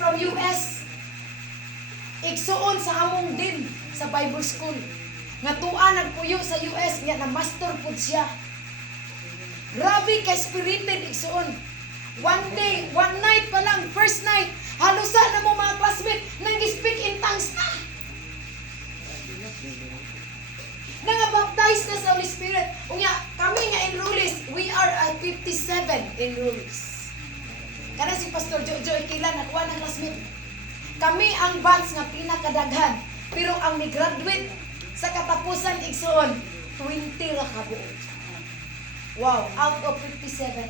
from US. Igsuon sa among din sa Bible school. Nga tuan nagpuyo sa US nga na master pud siya. Grabe kay spirited igsuon. One day, one night pa lang, first night, halusa na mo mga classmate, nag-speak in tongues na. Nangabaptize na sa Holy Spirit. Unya, kami nga enrollees, we are at 57 enrollees. Kana si Pastor Jojo Ikila, nakuha ng classmate. Kami ang batch nga pinakadaghan. Pero ang ni-graduate sa katapusan igsoon, 20 ra ka buo. Wow, out of 57.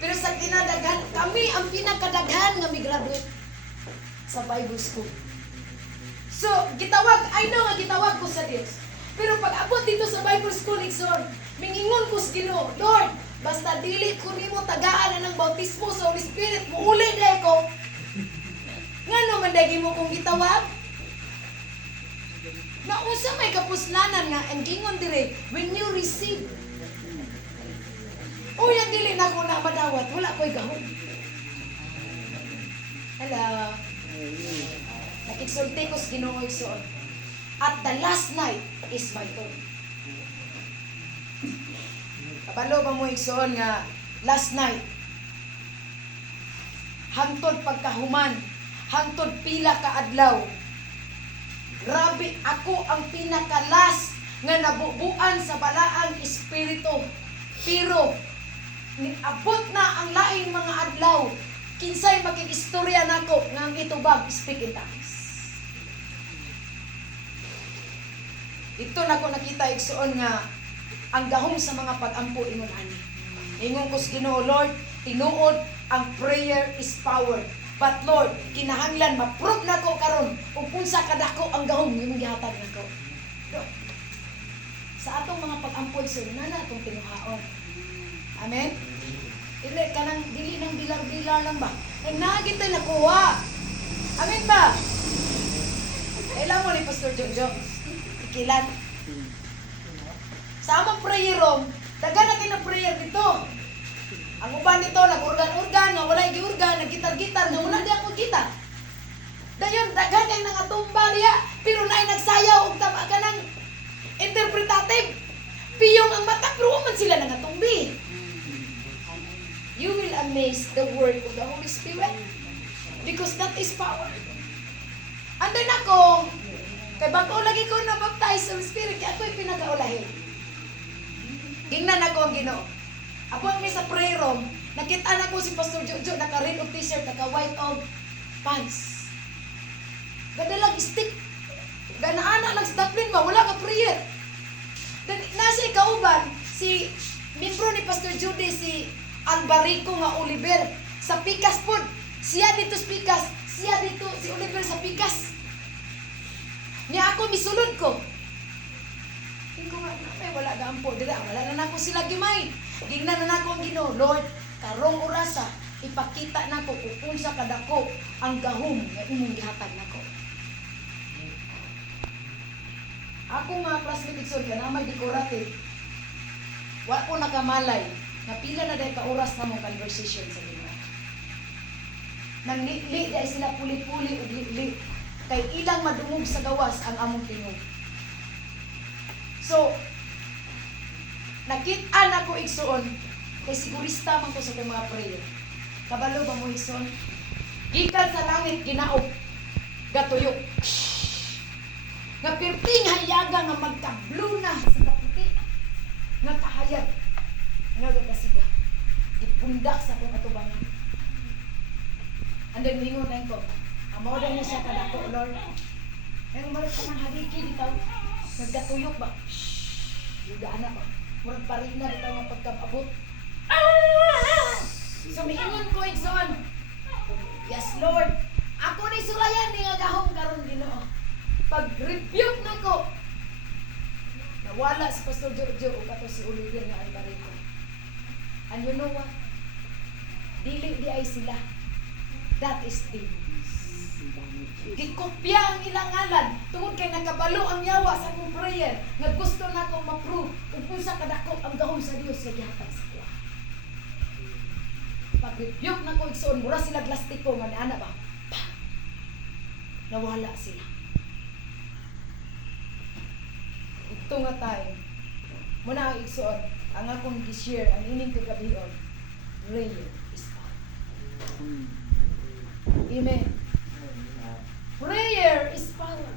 Pero sa kinadaghan, kami ang pinakadaghan nga mi-graduate sa Bible school. So, gitawag, I know nga gitawag ko sa Diyos. Pero pag abot dito sa Bible school, igsoon, mingingon ko sa Ginoo, Lord, basta dili ko nimo tagaan na ng bautismo sa Holy Spirit, muuli na ko. Ngano man dagi mo kong gitawag? Nausa may kapuslanan nga, and gingon dire, when you receive, uya dili na ko na madawat, wala ko'y gahom. Hello. Nakiksulti ko sa Ginoo igsoon. At the last night is my turn. Kabalo ba mo igsoon nga last night? Hangtod pagkahuman, hangtod pila ka adlaw. Grabe, ako ang pinakalas nga nabubuan sa balaang espiritu. Pero abot na ang laing mga adlaw. Kinsay makikistorya nako nga ang itubag speak in tongues. Ito na ko nakita igsoon nga ang gahom sa mga pag-ampo ingon ani. Ingon ko sa Ginoo, Lord, tinuod ang prayer is power. But Lord, kinahanglan ma-prove nako karon ug unsa kadako ang gahom imong gihatag nako. Sa atong mga pag-ampo igsoon na atong tinuhaon. Amen. Dili nang bilar-bilar lang ba? Nagnaagit tayo nakuha. Amen ba? Kailan mo ni Pastor Jojo? Ikilan. Sa amang prayer room, dagan natin ang prayer dito. Ang uban dito, nag-urgan-urgan, nga wala gi-urgan, nag-gitar-gitar, nga wala di ako gitar. Dayon, dagan kay nangatumba niya, pero naay nagsayaw, ug tama ka ng interpretative. Piyong ang mata, pero man sila nangatumbi. You will amaze the work of the Holy Spirit because that is power. Andun ako, kay bago lagi ko na-baptize sa Holy Spirit, kaya ako'y pinag-aulahin. Gingnan ako ang Ginoo. Ako ang may sa prayer room, nakita na ko si Pastor Jojo, naka-red of t-shirt, naka-white of pants. Gadalag stick. Ganaana lang sa taplin ba, wala ka prayer. Nasa ikauban, si membro ni Pastor Judy, si Albarico nga Oliver sa Pikas pod. Siya dito sa Pikas, siya dito si Oliver sa Pikas. Niya ako misulod ko. Tingko nga na wala gampo dira, wala na nako sila gimay. Gingnan na nako ang Ginoo, Lord, karong orasa ipakita nako kung unsa kadako ang gahom nga imong gihatag nako. Ako nga classmate igsoon kana may decorative. Wa ko nakamalay. Napila na dahil ka-oras na mong conversation sa Ginoo. Nang li dahil sila puli-puli o li kay ilang madungog sa gawas ang among tingog. So, nakita na ko igsoon, kay sigurista man ko sa mga prayer. Kabalo ba mo igsoon? Gikan sa langit, ginaog, gatuyok. Nga pirping hayaga nga magkablo na sa kaputi. Nga kahayag. Nagagasiga. Ipundak sa kong atubangan. Andan mingon na ko. Amo na siya kadako, Lord. Ay umalit ka ng hadiki dito. Nagdatuyok ba? Yugaan na ba? Murag parin na dito ang pagkababot. So miingon ko igsoon. Yes, Lord. Ako ni sulayan ni nga gahom karon Ginoo. Pag-rebuke na ko. Nawala si Pastor Jojo o kato si Oliver nga Albarico. And you know what? Dili di ay sila. That is demons. Gikopya ang ilang ngalan tungod kay nakabalo ang yawa sa akong prayer nga gusto na akong ma-prove kung unsa kadako ang gahom sa Dios sa gihatag sa kuha. Pag-rebuke na ko igsoon, mura sila plastiko, man ana ba? Pa! Nawala sila. Ito nga tayo. Muna ang igsoon, ang akong gishare, ang ining kagabion, prayer is power. Amen. Prayer is power.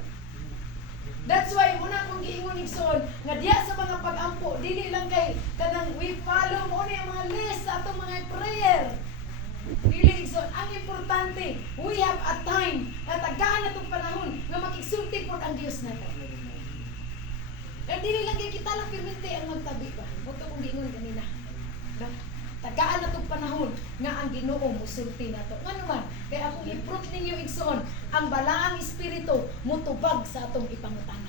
That's why muna akong giingon igsoon nga diya sa mga pag-ampo dili lang kay kanang we follow mo yung mga list sa atong mga prayer. Dili igsoon ang importante we have a time na tagaan natong panahon nga makigsulti pod ang Dios nato. Na dili lang kay kita lang pirmente ang magtabi ba. Buto kong giingon kanina. No? Tagaan natong panahon nga ang Ginoo musulti nato. Ngano man kay akong i-prove ninyo igsoon ang balaang espiritu mutubag sa atong ipangutana.